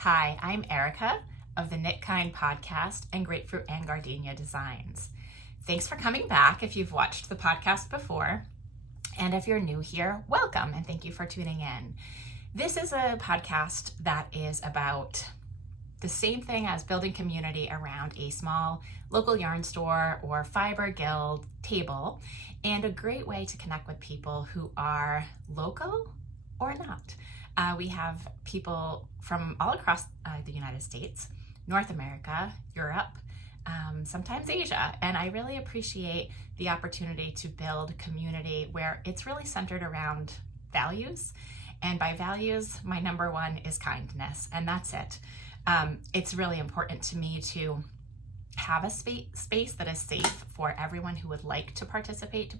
Hi, I'm Erika of the Knit Kind podcast and Grapefruit and Gardenia Designs. Thanks for coming back if you've watched the podcast before. And if you're new here, welcome and thank you for tuning in. This is a podcast that is about the same thing as building community around a small local yarn store or fiber guild table, and a great way to connect with people who are local or not. We have people from all across the United States, North America, Europe, sometimes Asia, and I really appreciate the opportunity to build community where it's really centered around values. And by values, my number one is kindness, and that's it. It's really important to me to have a space that is safe for everyone who would like to participate.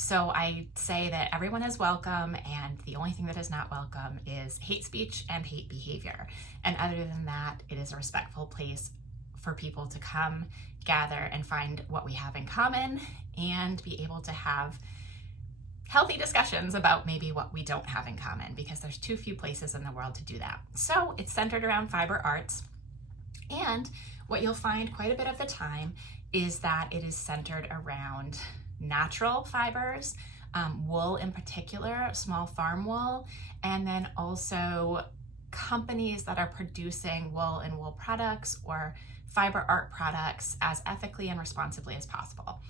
So I say that everyone is welcome, and the only thing that is not welcome is hate speech and hate behavior. And other than that, it is a respectful place for people to come, gather, and find what we have in common, and be able to have healthy discussions about maybe what we don't have in common, because there's too few places in the world to do that. So it's centered around fiber arts, and what you'll find quite a bit of the time is that it is centered around natural fibers, wool in particular, small farm wool, and then also companies that are producing wool and wool products or fiber art products as ethically and responsibly as possible.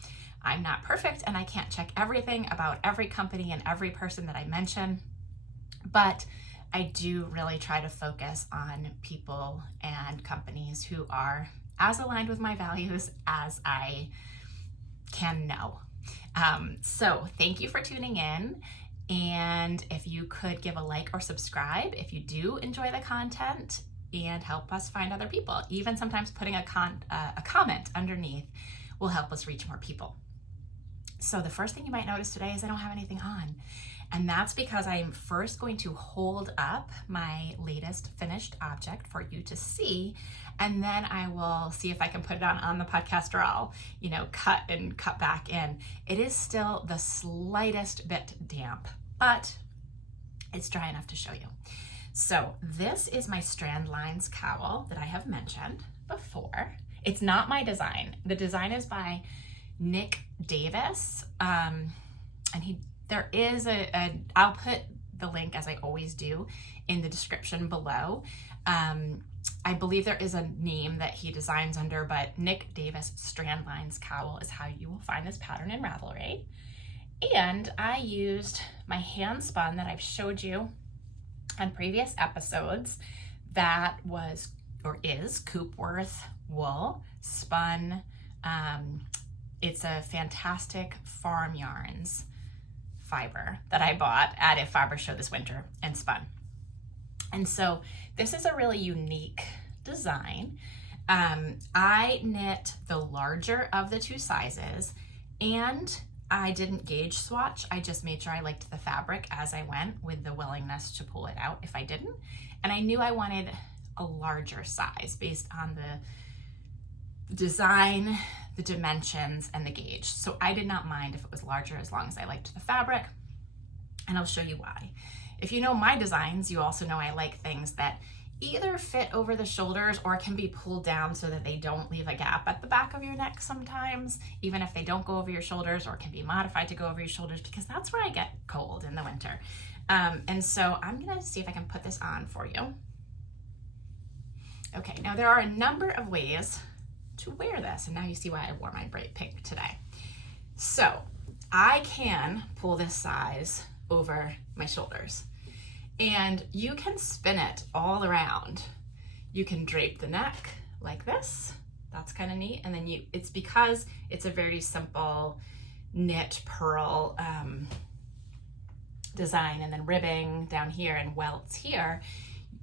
I'm not perfect and I can't check everything about every company and every person that I mention, but I do really try to focus on people and companies who are as aligned with my values as I can know. So thank you for tuning in. And if you could give a like or subscribe if you do enjoy the content, and help us find other people. Even sometimes putting a comment underneath will help us reach more people. So the first thing you might notice today is I don't have anything on. And that's because I'm first going to hold up my latest finished object for you to see, and then I will see if I can put it on the podcast, or I'll, cut back in. It is still the slightest bit damp, but it's dry enough to show you. So this is my Strand Lines cowl that I have mentioned before. It's not my design. The design is by Nick Davis, and there is I'll put the link, as I always do, in the description below. I believe there is a name that he designs under, but Nick Davis Strand Lines cowl is how you will find this pattern in Ravelry. And I used my hand spun that I've showed you on previous episodes. That was, or is, Coopworth wool spun. It's a fantastic farm yarns fiber that I bought at a fiber show this winter and spun. And so this is a really unique design. I knit the larger of the two sizes, and I didn't gauge swatch. I just made sure I liked the fabric as I went, with the willingness to pull it out if I didn't. And I knew I wanted a larger size based on the design, the dimensions, and the gauge. So I did not mind if it was larger as long as I liked the fabric, and I'll show you why. If you know my designs, you also know I like things that either fit over the shoulders or can be pulled down so that they don't leave a gap at the back of your neck sometimes, even if they don't go over your shoulders, or can be modified to go over your shoulders, because that's where I get cold in the winter. And so I'm gonna see if I can put this on for you. Okay, now there are a number of ways to wear this, and now you see why I wore my bright pink today. So I can pull this size over my shoulders, and you can spin it all around. You can drape the neck like this. That's kind of neat. And then it's because it's a very simple knit purl design, and then ribbing down here and welts here.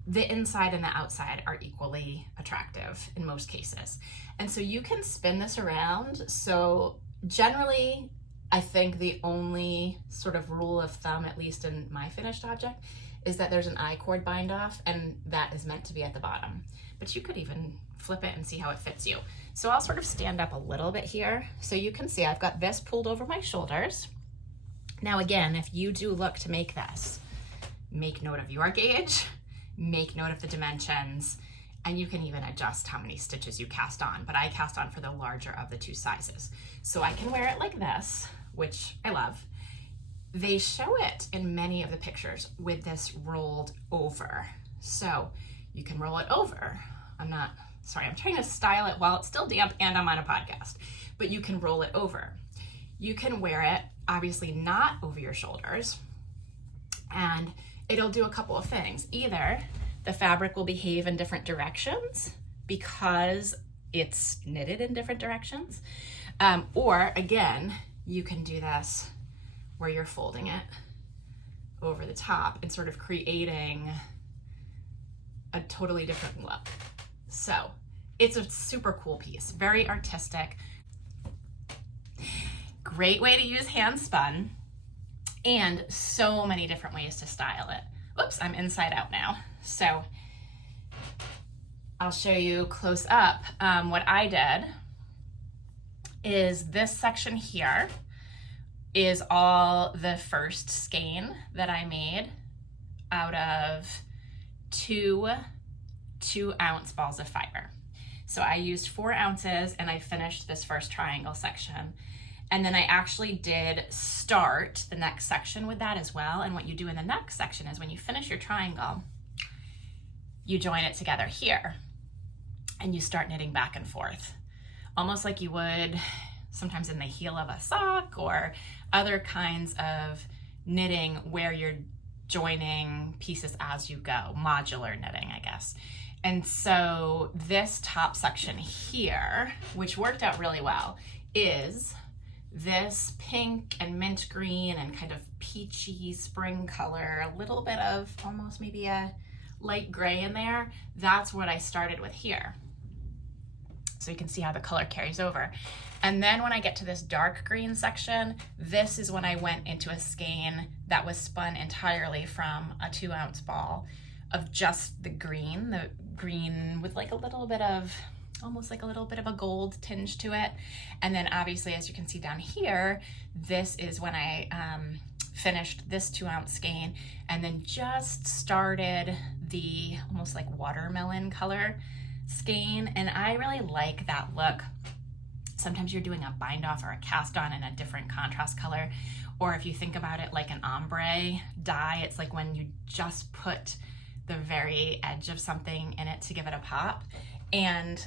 The inside and the outside are equally attractive in most cases. And so you can spin this around. So generally, I think the only sort of rule of thumb, at least in my finished object, is that there's an I-cord bind off, and that is meant to be at the bottom. But you could even flip it and see how it fits you. So I'll sort of stand up a little bit here so you can see I've got this pulled over my shoulders. Now again, if you do look to make this, make note of your gauge, make note of the dimensions, and you can even adjust how many stitches you cast on, but I cast on for the larger of the two sizes. So I can wear it like this, which I love. They show it in many of the pictures with this rolled over. So you can roll it over. I'm trying to style it while it's still damp and I'm on a podcast, but you can roll it over. You can wear it, obviously not over your shoulders, and it'll do a couple of things. Either the fabric will behave in different directions because it's knitted in different directions, or again, you can do this where you're folding it over the top and sort of creating a totally different look. So it's a super cool piece, very artistic, great way to use hand spun, and so many different ways to style it. Oops, I'm inside out now. So I'll show you close up. What I did is this section here is all the first skein that I made out of two 2-ounce balls of fiber. So I used 4 ounces and I finished this first triangle section. And then I actually did start the next section with that as well. And what you do in the next section is when you finish your triangle, you join it together here and you start knitting back and forth, almost like you would sometimes in the heel of a sock or other kinds of knitting where you're joining pieces as you go, modular knitting, I guess. And so this top section here, which worked out really well, is this pink and mint green and kind of peachy spring color, a little bit of almost maybe a light gray in there. That's what I started with here. So you can see how the color carries over. And then when I get to this dark green section, this is when I went into a skein that was spun entirely from a 2-ounce ball of just the green with like a little bit of, almost like a little bit of a gold tinge to it. And then obviously, as you can see down here, this is when I finished this 2-ounce skein and then just started the almost like watermelon color skein. And I really like that look. Sometimes you're doing a bind off or a cast on in a different contrast color. Or if you think about it like an ombre dye, it's like when you just put the very edge of something in it to give it a pop. And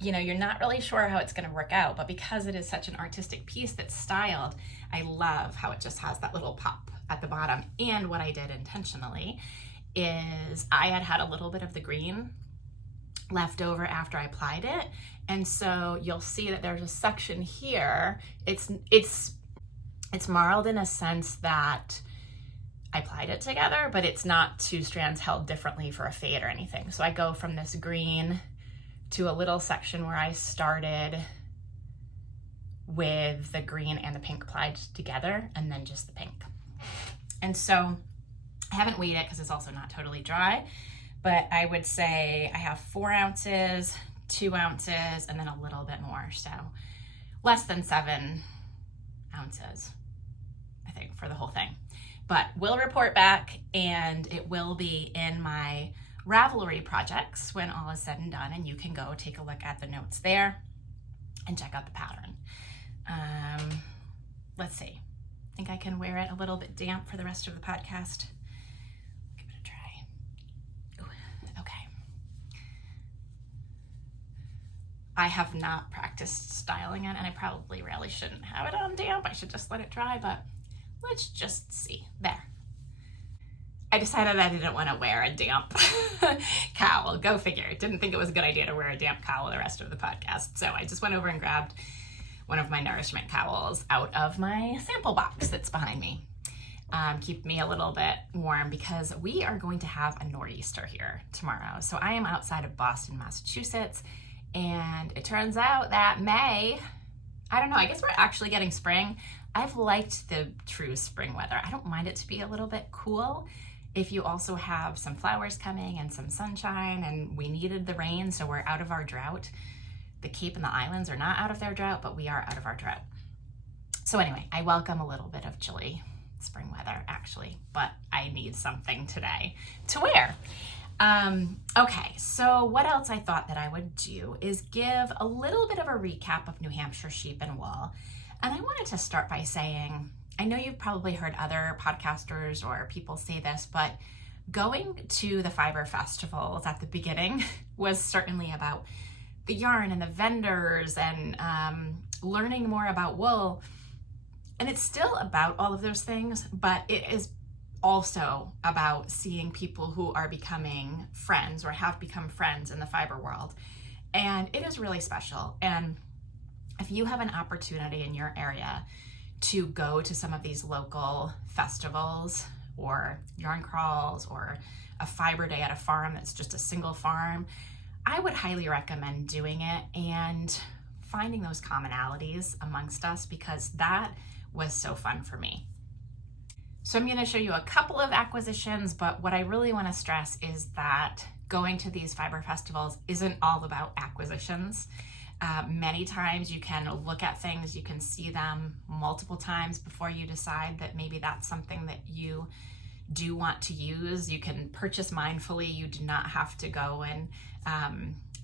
you know, you're not really sure how it's going to work out, but because it is such an artistic piece that's styled, I love how it just has that little pop at the bottom. And what I did intentionally is I had a little bit of the green left over after I applied it. And so you'll see that there's a section here. It's marled in a sense that I applied it together, but it's not 2 strands held differently for a fade or anything. So I go from this green to a little section where I started with the green and the pink applied together and then just the pink. And so I haven't weighed it because it's also not totally dry, but I would say I have 4 ounces, 2 ounces, and then a little bit more. So less than 7 ounces, I think, for the whole thing. But we'll report back and it will be in my Ravelry projects when all is said and done, and you can go take a look at the notes there and check out the pattern. Let's see. I think I can wear it a little bit damp for the rest of the podcast. Give it a try. Ooh, okay. I have not practiced styling it, and I probably really shouldn't have it on damp. I should just let it dry, but let's just see. There. I decided I didn't want to wear a damp cowl. Go figure. Didn't think it was a good idea to wear a damp cowl the rest of the podcast. So I just went over and grabbed one of my nourishment cowls out of my sample box that's behind me. Keep me a little bit warm because we are going to have a nor'easter here tomorrow. So I am outside of Boston, Massachusetts, and it turns out that May, I don't know, I guess we're actually getting spring. I've liked the true spring weather. I don't mind it to be a little bit cool. If you also have some flowers coming and some sunshine, and we needed the rain, so we're out of our drought. The Cape and the islands are not out of their drought, but we are out of our drought. So anyway, I welcome a little bit of chilly spring weather actually, but I need something today to wear. Okay, so what else I thought that I would do is give a little bit of a recap of New Hampshire sheep and wool. And I wanted to start by saying, I know you've probably heard other podcasters or people say this, but going to the fiber festivals at the beginning was certainly about the yarn and the vendors and learning more about wool. And it's still about all of those things, but it is also about seeing people who are becoming friends or have become friends in the fiber world. And it is really special. And if you have an opportunity in your area to go to some of these local festivals or yarn crawls or a fiber day at a farm that's just a single farm, I would highly recommend doing it and finding those commonalities amongst us, because that was so fun for me. So I'm going to show you a couple of acquisitions, but what I really want to stress is that going to these fiber festivals isn't all about acquisitions. Many times you can look at things, you can see them multiple times before you decide that maybe that's something that you do want to use. You can purchase mindfully. You do not have to go and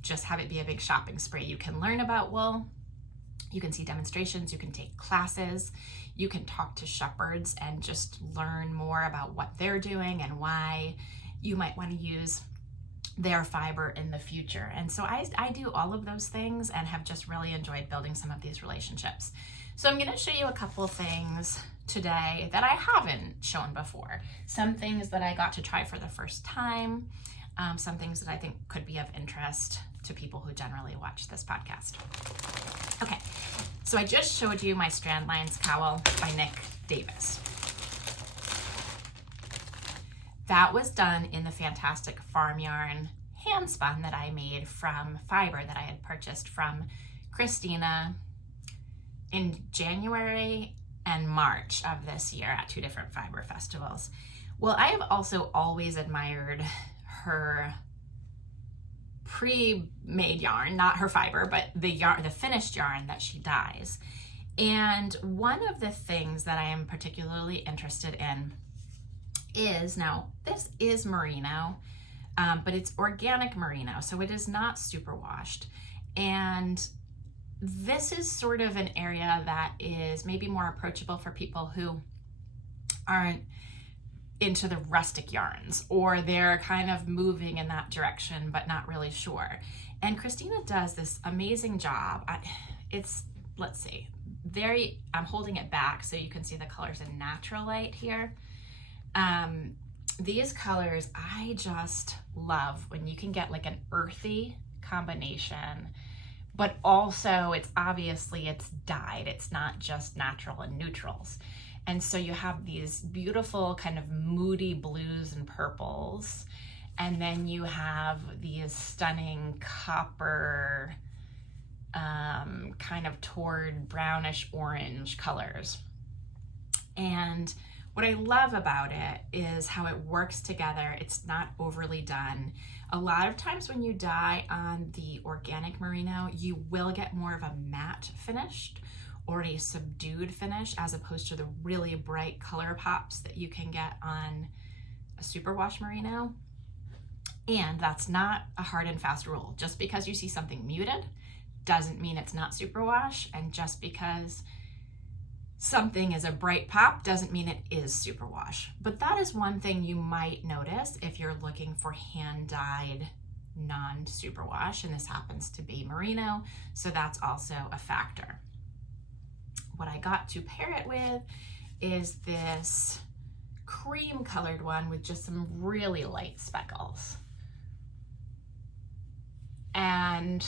just have it be a big shopping spree. You can learn about wool. You can see demonstrations, you can take classes, you can talk to shepherds and just learn more about what they're doing and why you might want to use their fiber in the future. And so I do all of those things and have just really enjoyed building some of these relationships. So I'm going to show you a couple of things today that I haven't shown before. Some things that I got to try for the first time, some things that I think could be of interest to people who generally watch this podcast. Okay, so I just showed you my Strand Lines cowl by Nick Davis. That was done in the fantastic farm yarn hand spun that I made from fiber that I had purchased from Christina in January and March of this year at 2 different fiber festivals. Well, I have also always admired her pre-made yarn, not her fiber, but the yarn, the finished yarn that she dyes. And one of the things that I am particularly interested in is, now this is merino, but it's organic merino, so it is not superwashed. And this is sort of an area that is maybe more approachable for people who aren't into the rustic yarns, or they're kind of moving in that direction but not really sure. And Christina does this amazing job. It's, let's see, I'm holding it back so you can see the colors in natural light here. These colors I just love when you can get like an earthy combination, but also it's dyed. It's not just natural and neutrals. And so you have these beautiful kind of moody blues and purples. And then you have these stunning copper, kind of toward brownish orange colors. And what I love about it is how it works together. It's not overly done. A lot of times when you dye on the organic merino, you will get more of a matte finish or a subdued finish, as opposed to the really bright color pops that you can get on a superwash merino. And that's not a hard and fast rule. Just because you see something muted doesn't mean it's not superwash, and just because something is a bright pop doesn't mean it is superwash. But that is one thing you might notice if you're looking for hand-dyed non-superwash, and this happens to be merino, so that's also a factor. What I got to pair it with is this cream colored one with just some really light speckles. And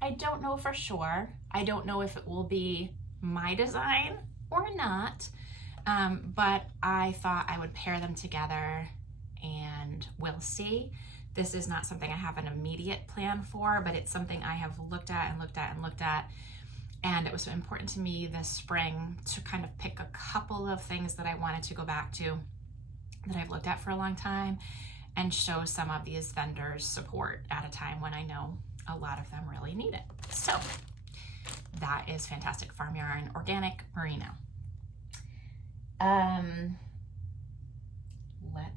I don't know for sure. I don't know if it will be my design or not, but I thought I would pair them together and we'll see. This is not something I have an immediate plan for, but it's something I have looked at and looked at and looked at. And it was important to me this spring to kind of pick a couple of things that I wanted to go back to that I've looked at for a long time and show some of these vendors support at a time when I know a lot of them really need it. So that is fantastic farm yarn, organic merino. Let's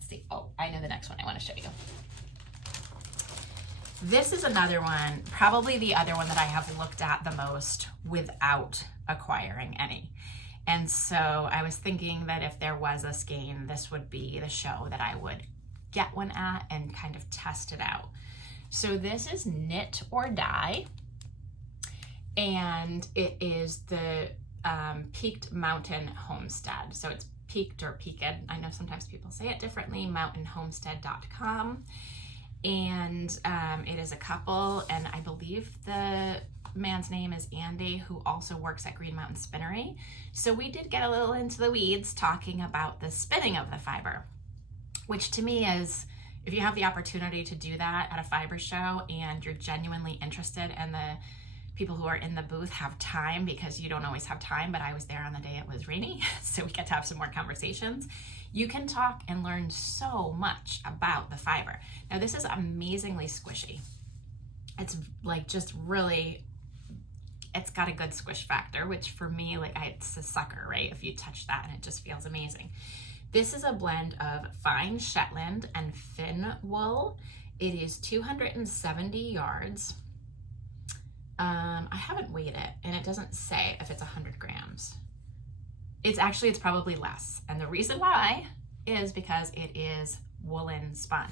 see. Oh, I know the next one I want to show you. This is another one, probably the other one that I have looked at the most without acquiring any. And so I was thinking that if there was a skein, this would be the show that I would get one at and kind of test it out. So this is Knit or Dye, and it is the Pict Mountain Homestead. So it's Pict or Pict, I know sometimes people say it differently, mountainhomestead.com. And it is a couple, and I believe the man's name is Andy, who also works at Green Mountain Spinnery. So we did get a little into the weeds talking about the spinning of the fiber, which to me is, if you have the opportunity to do that at a fiber show and you're genuinely interested and the people who are in the booth have time, because you don't always have time, but I was there on the day it was rainy, so we get to have some more conversations. You can talk and learn so much about the fiber. Now this is amazingly squishy. It's like just really, it's got a good squish factor, which for me, like it's a sucker, right? If you touch that and it just feels amazing. This is a blend of fine Shetland and Finn wool. It is 270 yards. I haven't weighed it, and it doesn't say if it's 100 grams. It's probably less. And the reason why is because it is woolen spun.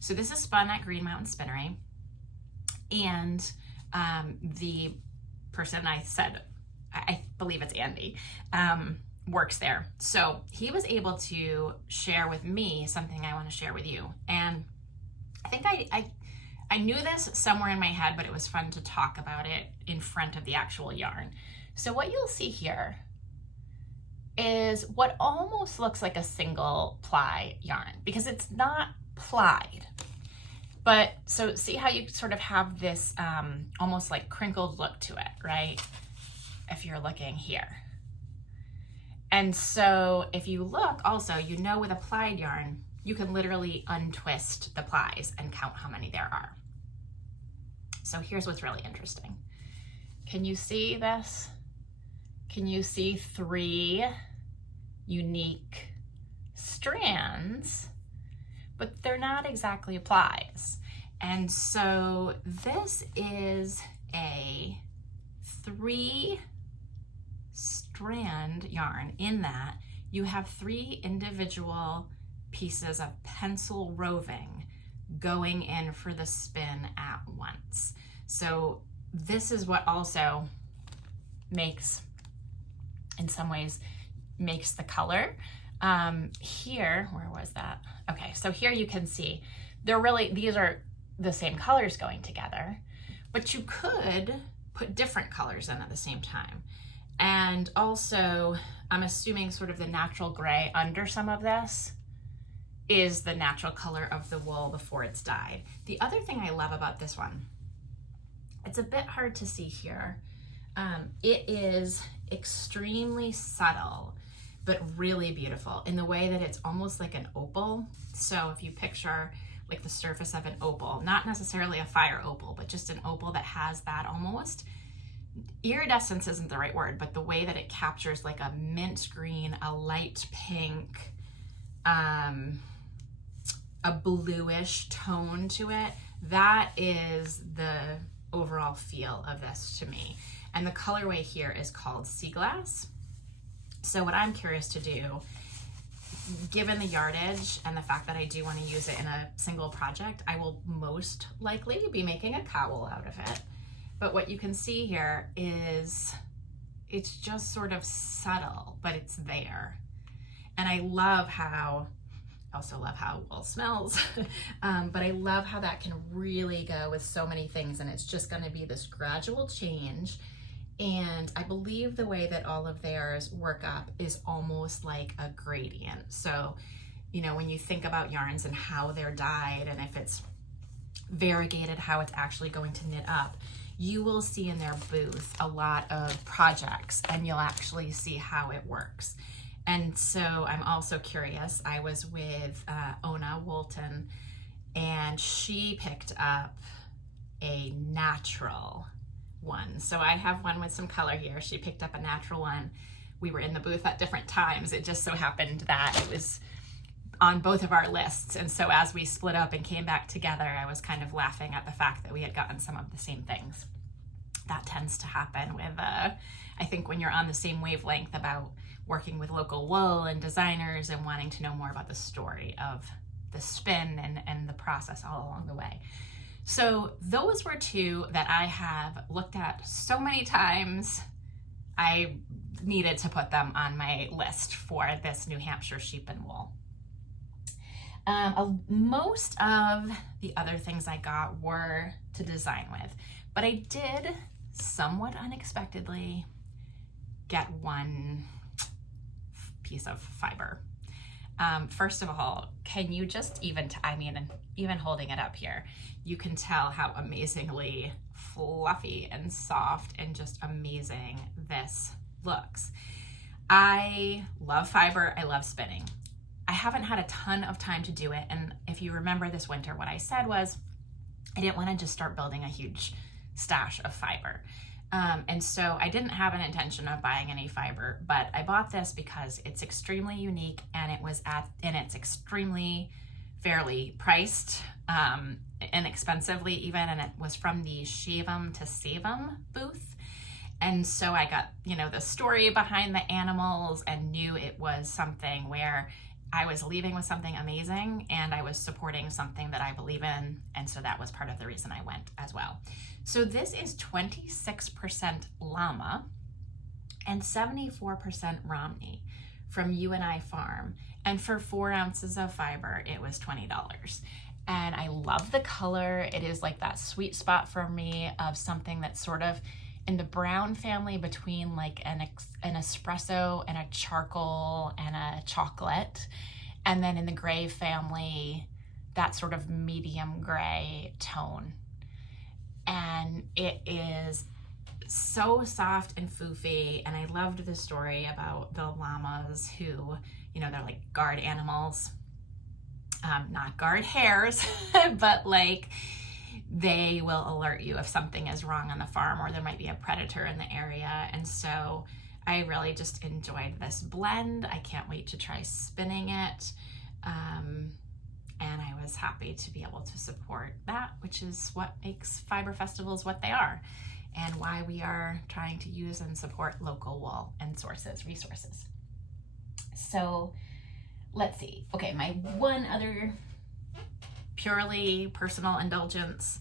So this is spun at Green Mountain Spinnery. And the person I believe it's Andy, works there. So he was able to share with me something I want to share with you. And I think I knew this somewhere in my head, but it was fun to talk about it in front of the actual yarn. So what you'll see here is what almost looks like a single ply yarn, because it's not plied. But so see how you sort of have this almost like crinkled look to it, right? If you're looking here. And so if you look also, you know, with a plied yarn, you can literally untwist the plies and count how many there are. So here's what's really interesting. Can you see this? Can you see 3 unique strands, but they're not exactly plies. And so this is a 3-strand yarn in that you have 3 individual pieces of pencil roving going in for the spin at once. So this is what also makes, in some ways, makes the color. Here, where was that? Okay, so here you can see, these are the same colors going together, but you could put different colors in at the same time. And also, I'm assuming sort of the natural gray under some of this is the natural color of the wool before it's dyed. The other thing I love about this one, it's a bit hard to see here. It is extremely subtle, but really beautiful in the way that it's almost like an opal. So if you picture like the surface of an opal, not necessarily a fire opal, but just an opal that has that almost, iridescence isn't the right word, but the way that it captures like a mint green, a light pink, a bluish tone to it, that is the overall feel of this to me. And the colorway here is called Sea Glass. So what I'm curious to do, given the yardage and the fact that I do want to use it in a single project, I will most likely be making a cowl out of it. But what you can see here is it's just sort of subtle, but it's there. And I also love how wool smells, but I love how that can really go with so many things, and it's just going to be this gradual change. And I believe the way that all of theirs work up is almost like a gradient. So, you know, when you think about yarns and how they're dyed, and if it's variegated, how it's actually going to knit up, you will see in their booth a lot of projects, and you'll actually see how it works. And so I'm also curious. I was with Ona Woolton, and she picked up a natural one. So I have one with some color here. She picked up a natural one we were in the booth at different times. It just so happened that it was on both of our lists. And so as we split up and came back together, I was kind of laughing at the fact that we had gotten some of the same things. That tends to happen with, I think when you're on the same wavelength about working with local wool and designers and wanting to know more about the story of the spin and the process all along the way. So those were two that I have looked at so many times. I needed to put them on my list for this New Hampshire sheep and wool. Most of the other things I got were to design with, but I did somewhat unexpectedly get one piece of fiber. First of all, can you just even holding it up here, you can tell how amazingly fluffy and soft and just amazing this looks. I love fiber, I love spinning. I haven't had a ton of time to do it, and if you remember this winter, what I said was I didn't want to just start building a huge stash of fiber. And so I didn't have an intention of buying any fiber, but I bought this because it's extremely unique and it's extremely fairly priced, inexpensively even, and it was from the Shave 'em to Save 'em booth. And so I got, the story behind the animals and knew it was something where I was leaving with something amazing and I was supporting something that I believe in. And so that was part of the reason I went as well. So this is 26% llama and 74% Romney from Ewe and I Farm. And for 4 ounces of fiber, it was $20. And I love the color. It is like that sweet spot for me of something that's sort of in the brown family between like an espresso and a charcoal and a chocolate. And then in the gray family, that sort of medium gray tone. And it is so soft and foofy. And I loved the story about the llamas who, they're like guard animals, not guard hares, but like they will alert you if something is wrong on the farm or there might be a predator in the area. And so I really just enjoyed this blend. I can't wait to try spinning it. And I was happy to be able to support that, which is what makes fiber festivals what they are and why we are trying to use and support local wool and resources. So let's see. Okay, my one other purely personal indulgence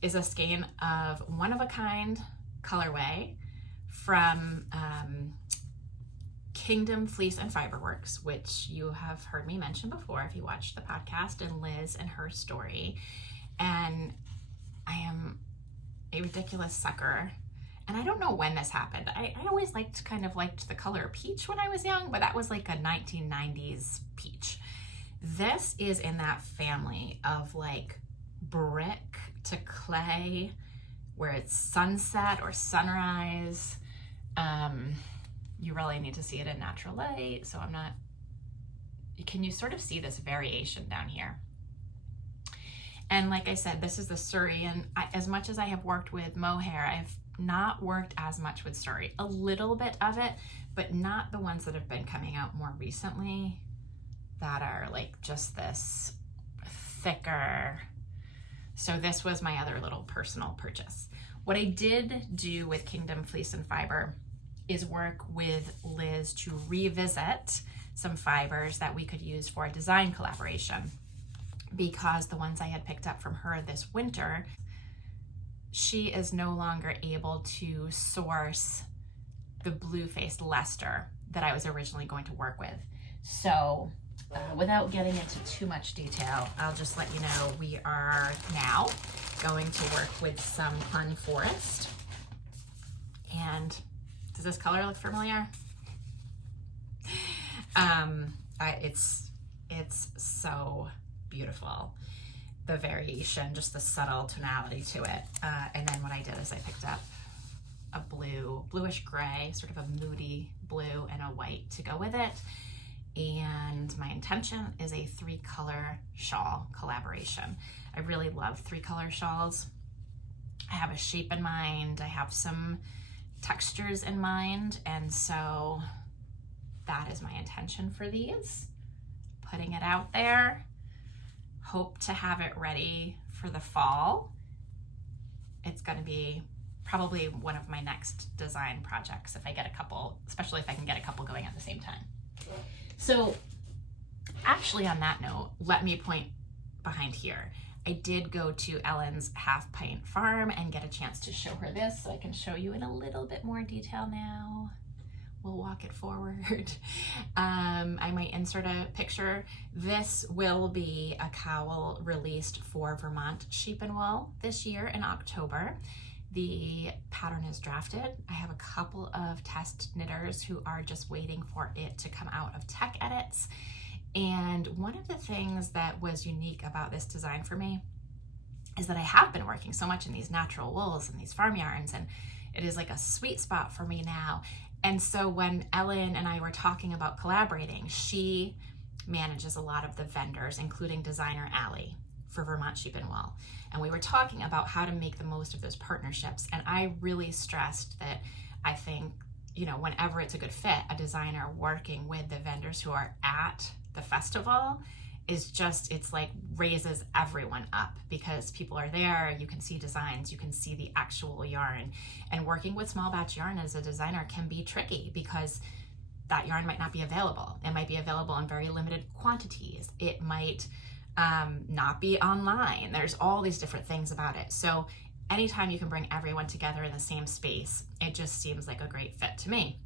is a skein of one-of-a-kind colorway from Kingdom Fleece and Fiberworks, which you have heard me mention before if you watched the podcast, and Liz and her story. And I am a ridiculous sucker. And I don't know when this happened. I always liked the color peach when I was young, but that was like a 1990s peach. This is in that family of like brick to clay, where it's sunset or sunrise. You really need to see it in natural light. So can you sort of see this variation down here? And like I said, this is the Surrey, and as much as I have worked with mohair, I've not worked as much with Surrey. A little bit of it, but not the ones that have been coming out more recently that are like just this thicker. So this was my other little personal purchase. What I did do with Kingdom Fleece and Fiber is work with Liz to revisit some fibers that we could use for a design collaboration, because the ones I had picked up from her this winter, she is no longer able to source the blue-faced Leicester that I was originally going to work with. So without getting into too much detail, I'll just let you know we are now going to work with some Hun Forest. And does this color look familiar? It's so beautiful. The variation, just the subtle tonality to it. And then what I did is I picked up a bluish gray, sort of a moody blue, and a white to go with it. And my intention is a 3-color shawl collaboration. I really love 3-color shawls. I have a shape in mind. I have some textures in mind, and so that is my intention for these. Putting it out there. Hope to have it ready for the fall. It's going to be probably one of my next design projects if I get a couple, especially if I can get a couple going at the same time. So actually on that note, let me point behind here. I did go to Ellen's Half Pint Farm and get a chance to show her this, so I can show you in a little bit more detail now. We'll walk it forward. I might insert a picture. This will be a cowl released for Vermont Sheep and Wool this year in October. The pattern is drafted. I have a couple of test knitters who are just waiting for it to come out of tech edits. And one of the things that was unique about this design for me is that I have been working so much in these natural wools and these farm yarns, and it is like a sweet spot for me now. And so when Ellen and I were talking about collaborating, she manages a lot of the vendors, including Designer Alley for Vermont Sheep and Wool. And we were talking about how to make the most of those partnerships. And I really stressed that I think, you know, whenever it's a good fit, a designer working with the vendors who are at the festival is just, it's like raises everyone up because people are there, you can see designs, you can see the actual yarn. And working with small batch yarn as a designer can be tricky because that yarn might not be available. It might be available in very limited quantities. It might not be online. There's all these different things about it. So anytime you can bring everyone together in the same space, it just seems like a great fit to me.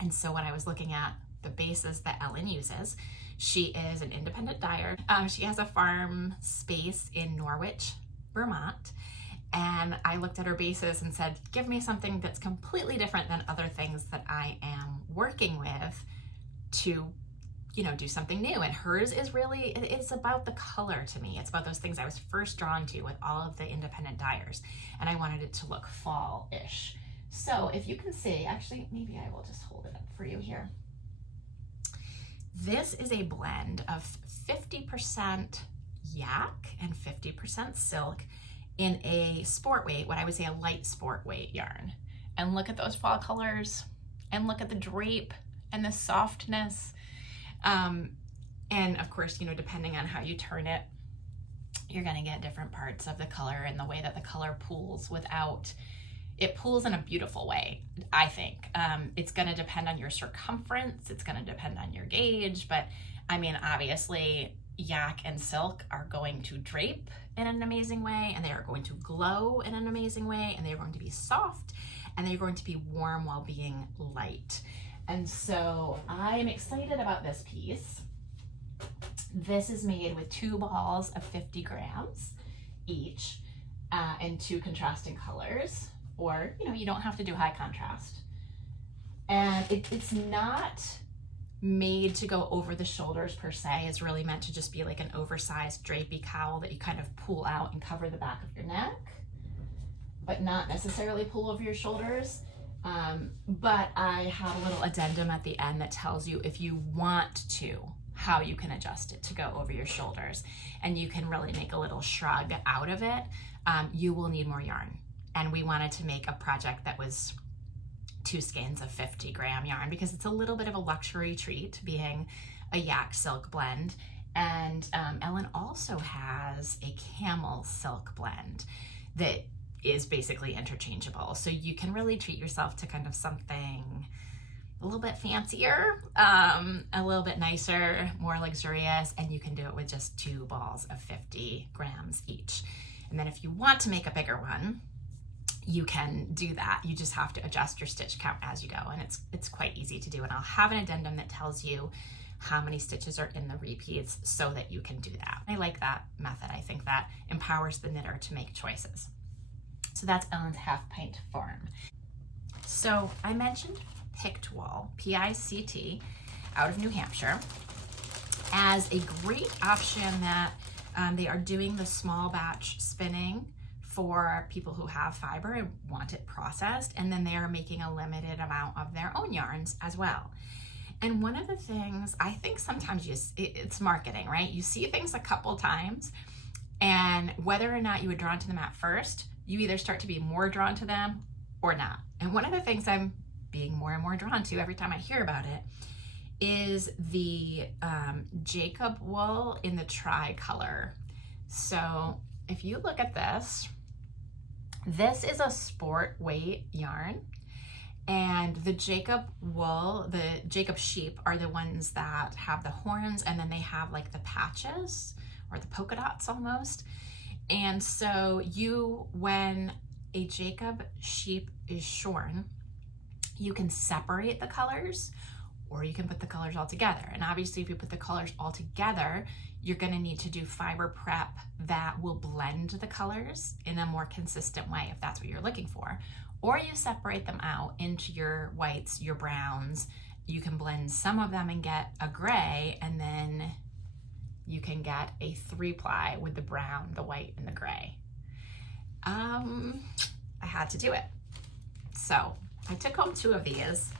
And so when I was looking at the bases that Ellen uses, she is an independent dyer. She has a farm space in Norwich, Vermont. And I looked at her bases and said, give me something that's completely different than other things that I am working with to, you know, do something new. And hers is really, it's about the color to me. It's about those things I was first drawn to with all of the independent dyers. And I wanted it to look fall-ish. So if you can see, actually, maybe I will just hold it up for you here. This is a blend of 50% yak and 50% silk in a sport weight, what I would say a light sport weight yarn. And look at those fall colors and look at the drape and the softness. And of course, you know, depending on how you turn it, you're gonna get different parts of the color and the way that the color pools without, it pools in a beautiful way, I think. It's gonna depend on your circumference, it's gonna depend on your gauge, but I mean, obviously, yak and silk are going to drape in an amazing way, and they are going to glow in an amazing way, and they're going to be soft, and they're going to be warm while being light. And so I'm excited about this piece. This is made with 2 balls of 50 grams each in 2 contrasting colors. Or, you know, you don't have to do high contrast. And it's not made to go over the shoulders per se. It's really meant to just be like an oversized drapey cowl that you kind of pull out and cover the back of your neck, but not necessarily pull over your shoulders. But I have a little addendum at the end that tells you if you want to, how you can adjust it to go over your shoulders. And you can really make a little shrug out of it. You will need more yarn. And we wanted to make a project that was 2 skeins of 50 gram yarn because it's a little bit of a luxury treat being a yak silk blend. And Ellen also has a camel silk blend that is basically interchangeable. So you can really treat yourself to kind of something a little bit fancier, a little bit nicer, more luxurious, and you can do it with just 2 balls of 50 grams each. And then if you want to make a bigger one, you can do that. You just have to adjust your stitch count as you go, and it's quite easy to do. And I'll have an addendum that tells you how many stitches are in the repeats so that you can do that. I like that method. I think that empowers the knitter to make choices. So that's Ellen's Half Pint Farm. So I mentioned Pict wool, P-I-C-T, out of New Hampshire, as a great option that they are doing the small batch spinning for people who have fiber and want it processed, and then they are making a limited amount of their own yarns as well. And one of the things, I think sometimes it's marketing, right? You see things a couple times, and whether or not you were drawn to them at first, you either start to be more drawn to them or not. And one of the things I'm being more and more drawn to every time I hear about it is the Jacob wool in the tricolor. So if you look at this, this is a sport weight yarn, and the Jacob wool, the Jacob sheep are the ones that have the horns, and then they have like the patches or the polka dots almost. And so when a Jacob sheep is shorn, you can separate the colors, or you can put the colors all together. And obviously if you put the colors all together, you're gonna need to do fiber prep that will blend the colors in a more consistent way if that's what you're looking for. Or you separate them out into your whites, your browns. You can blend some of them and get a gray, and then you can get a 3-ply with the brown, the white, and the gray. I had to do it. So I took home 2 of these.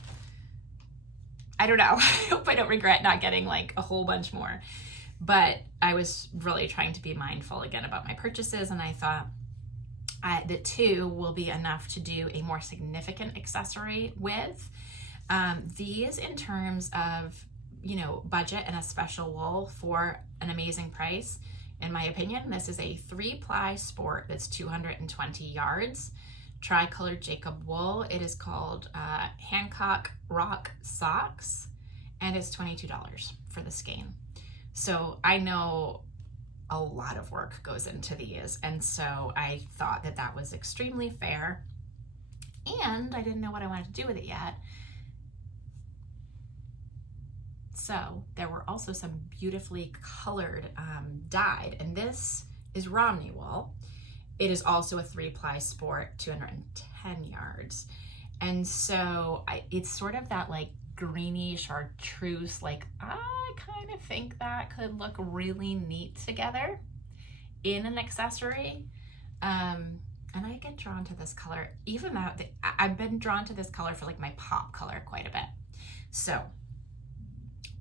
I don't know, I hope I don't regret not getting like a whole bunch more, but I was really trying to be mindful again about my purchases, and I thought that 2 will be enough to do a more significant accessory with. These, in terms of, you know, budget and a special wool for an amazing price, in my opinion, this is a 3-ply sport that's 220 yards. Tricolor Jacob wool. It is called Hancock Rock Socks, and it's $22 for the skein. So I know a lot of work goes into these, and so I thought that that was extremely fair, and I didn't know what I wanted to do with it yet. So there were also some beautifully colored dyed, and this is Romney wool. It is also a 3-ply sport, 210 yards. And so it's sort of that like greeny chartreuse, like I kind of think that could look really neat together in an accessory. And I get drawn to this color, even though I've been drawn to this color for like my pop color quite a bit. So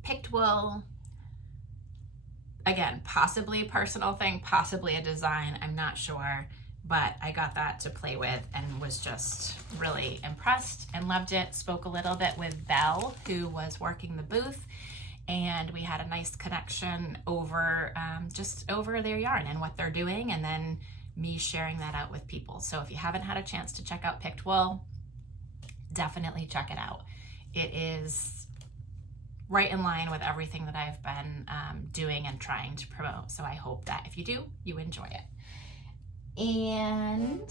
Pict wool, again, possibly a personal thing, possibly a design, I'm not sure, but I got that to play with and was just really impressed and loved it. Spoke a little bit with Belle, who was working the booth, and we had a nice connection over just over their yarn and what they're doing, and then me sharing that out with people. So if you haven't had a chance to check out Pict wool, definitely check it out. It is right in line with everything that I've been doing and trying to promote. So I hope that if you do, you enjoy it. And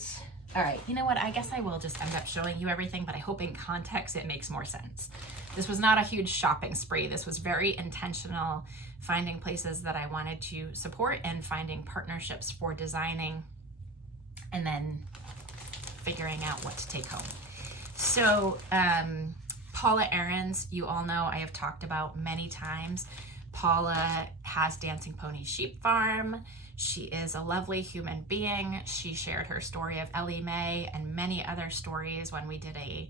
all right, you know what? I guess I will just end up showing you everything, but I hope in context it makes more sense. This was not a huge shopping spree. This was very intentional, finding places that I wanted to support and finding partnerships for designing, and then figuring out what to take home. So, Paula Ahrens, you all know I have talked about many times. Paula has Dancing Pony Sheep Farm. She is a lovely human being. She shared her story of Ellie Mae and many other stories when we did a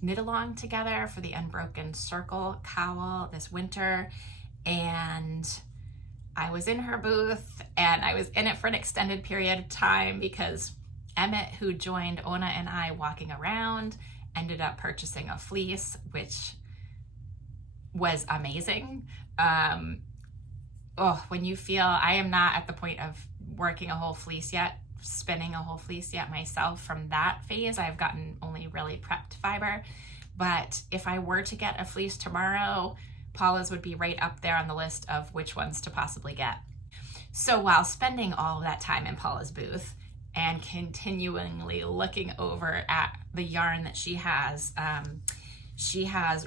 knit along together for the Unbroken Circle Cowl this winter. And I was in her booth, and I was in it for an extended period of time because Emmett, who joined Ona and I walking around, ended up purchasing a fleece, which was amazing. When you feel, I am not at the point of working a whole fleece yet, spinning a whole fleece yet myself from that phase. I've gotten only really prepped fiber. But if I were to get a fleece tomorrow, Paula's would be right up there on the list of which ones to possibly get. So while spending all of that time in Paula's booth and continually looking over at the yarn that she has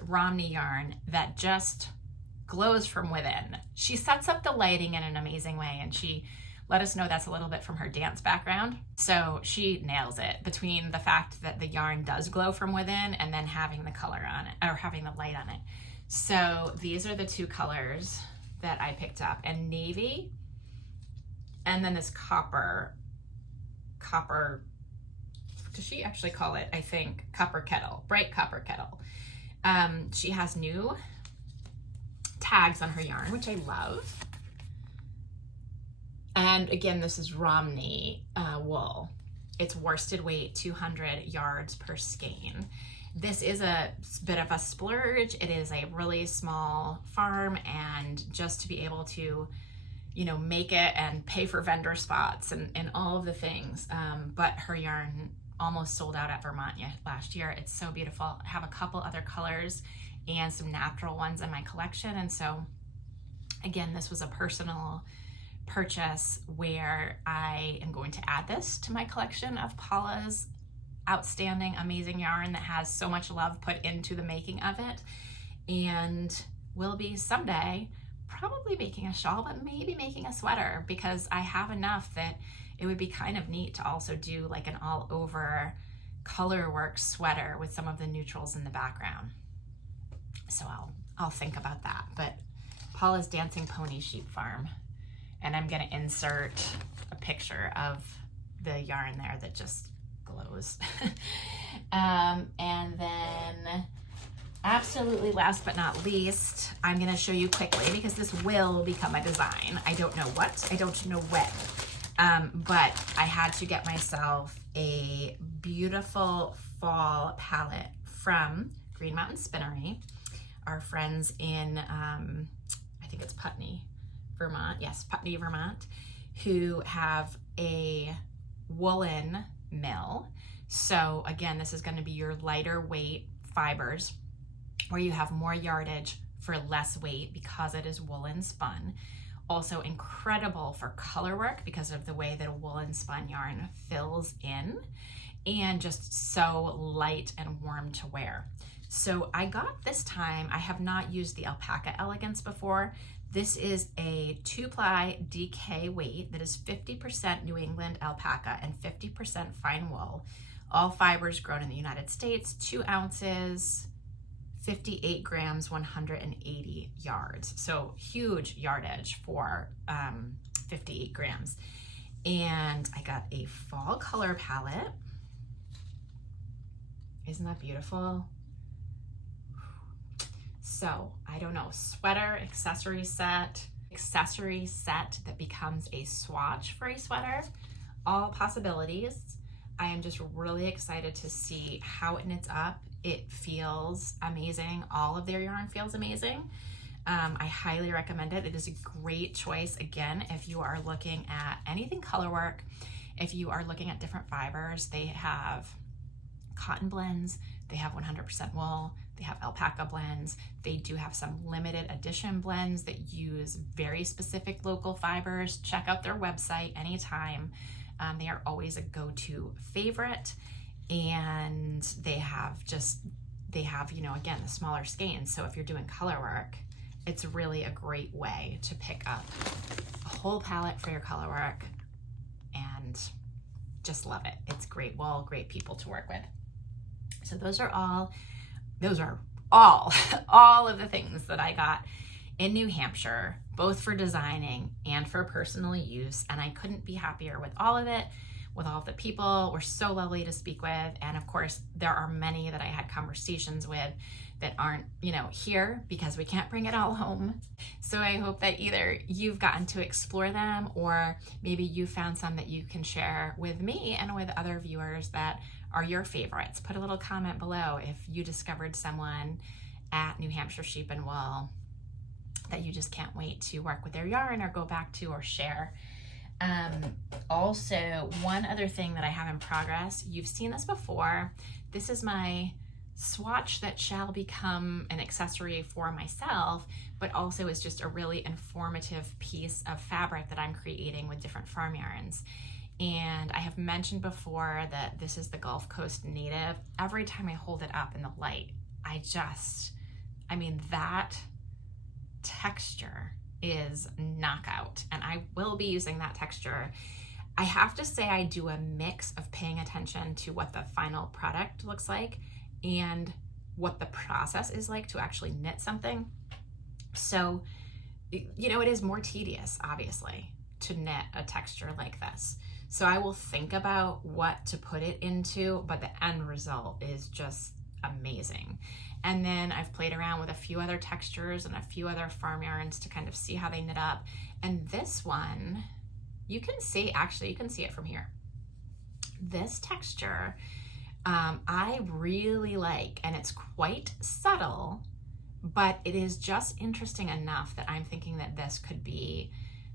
Romney yarn that just glows from within. She sets up the lighting in an amazing way, and she let us know that's a little bit from her dance background. So she nails it between the fact that the yarn does glow from within and then having the color on it, or having the light on it. So these are the 2 colors that I picked up, and navy, and then this copper, does she actually call it, I think, copper kettle, bright copper kettle. She has new tags on her yarn, which I love. And again, this is Romney wool. It's worsted weight, 200 yards per skein. This is a bit of a splurge. It is a really small farm, and just to be able to, you know, make it and pay for vendor spots and all of the things. But her yarn almost sold out at Vermont last year. It's so beautiful. I have a couple other colors and some natural ones in my collection. And so again, this was a personal purchase where I am going to add this to my collection of Paula's outstanding, amazing yarn that has so much love put into the making of it, and will be someday probably making a shawl, but maybe making a sweater, because I have enough that it would be kind of neat to also do like an all over color work sweater with some of the neutrals in the background. So I'll think about that. But Paula's Dancing Pony Sheep Farm, and I'm gonna insert a picture of the yarn there that just glows. And then absolutely last but not least, I'm gonna show you quickly, because this will become a design. I don't know what, I don't know when, but I had to get myself a beautiful fall palette from Green Mountain Spinnery, our friends in, I think it's Putney, Vermont. Yes, Putney, Vermont, who have a woolen mill. So again, this is going to be your lighter weight fibers, where you have more yardage for less weight because it is woolen spun. Also incredible for color work because of the way that a woolen spun yarn fills in, and just so light and warm to wear. So I got this time, I have not used the Alpaca Elegance before. This is a 2-ply DK weight that is 50% New England alpaca and 50% fine wool. All fibers grown in the United States, 2 ounces, 58 grams, 180 yards. So huge yardage for 58 grams. And I got a fall color palette. Isn't that beautiful? So I don't know, sweater, accessory set that becomes a swatch for a sweater, all possibilities. I am just really excited to see how it knits up. It feels amazing. All of their yarn feels amazing. I highly recommend it. It is a great choice, again, if you are looking at anything color work, if you are looking at different fibers. They have cotton blends, they have 100% wool, they have alpaca blends, they do have some limited edition blends that use very specific local fibers. Check out their website anytime. They are always a go-to favorite, and they have, you know, again, the smaller skeins. So if you're doing color work, it's really a great way to pick up a whole palette for your color work, and just love it. It's great wool, great people to work with. So those are all of the things that I got in New Hampshire, both for designing and for personal use. And I couldn't be happier with all of it, with all of the people. Were so lovely to speak with. And of course, there are many that I had conversations with that aren't, you know, here because we can't bring it all home. So I hope that either you've gotten to explore them, or maybe you found some that you can share with me and with other viewers that are your favorites. Put a little comment below if you discovered someone at New Hampshire Sheep and Wool that you just can't wait to work with their yarn or go back to or share. Also, one other thing that I have in progress, you've seen this before. This is my swatch that shall become an accessory for myself, but also is just a really informative piece of fabric that I'm creating with different farm yarns. And I have mentioned before that this is the Gulf Coast Native. Every time I hold it up in the light, I mean, that texture is knockout, and I will be using that texture. I have to say I do a mix of paying attention to what the final product looks like and what the process is like to actually knit something. So, you know, it is more tedious, obviously, to knit a texture like this. So I will think about what to put it into, but the end result is just amazing. And then I've played around with a few other textures and a few other farm yarns to kind of see how they knit up. And this one, you can see, actually, you can see it from here. This texture I really like, and it's quite subtle, but it is just interesting enough that I'm thinking that this could be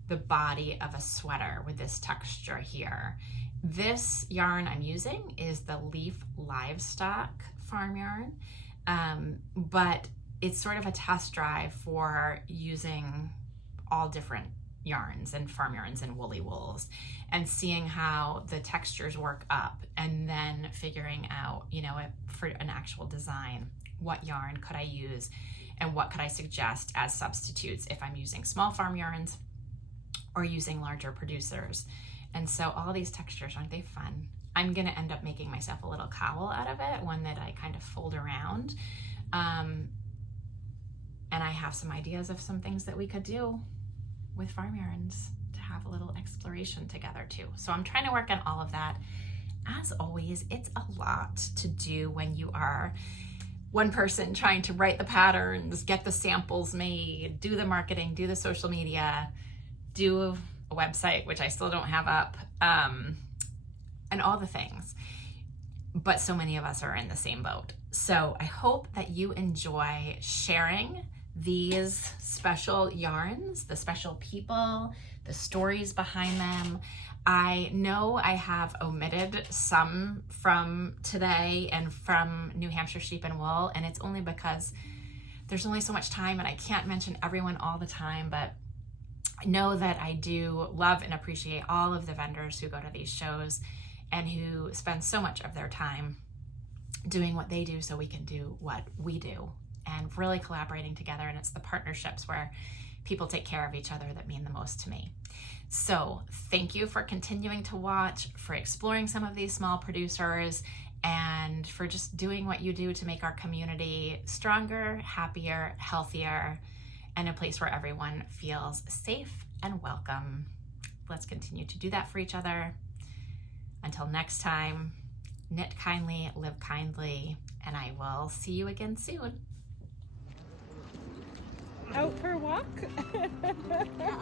the body of a sweater with this texture here. This yarn I'm using is the Leaf Livestock farm yarn, but it's sort of a test drive for using all different yarns and farm yarns and woolly wools, and seeing how the textures work up, and then figuring out, you know, for an actual design, what yarn could I use and what could I suggest as substitutes if I'm using small farm yarns or using larger producers. And so all these textures, aren't they fun? I'm gonna end up making myself a little cowl out of it, one that I kind of fold around. And I have some ideas of some things that we could do with farm yarns to have a little exploration together too. So I'm trying to work on all of that. As always, it's a lot to do when you are one person trying to write the patterns, get the samples made, do the marketing, do the social media, do a website, which I still don't have up, and all the things. But so many of us are in the same boat. So I hope that you enjoy sharing these special yarns, the special people, the stories behind them. I know I have omitted some from today and from New Hampshire Sheep and Wool, and it's only because there's only so much time and I can't mention everyone all the time, but I know that I do love and appreciate all of the vendors who go to these shows and who spend so much of their time doing what they do so we can do what we do, and really collaborating together. And it's the partnerships where people take care of each other that mean the most to me. So thank you for continuing to watch, for exploring some of these small producers, and for just doing what you do to make our community stronger, happier, healthier, and a place where everyone feels safe and welcome. Let's continue to do that for each other. Until next time, knit kindly, live kindly, and I will see you again soon. Out for a walk? Yeah.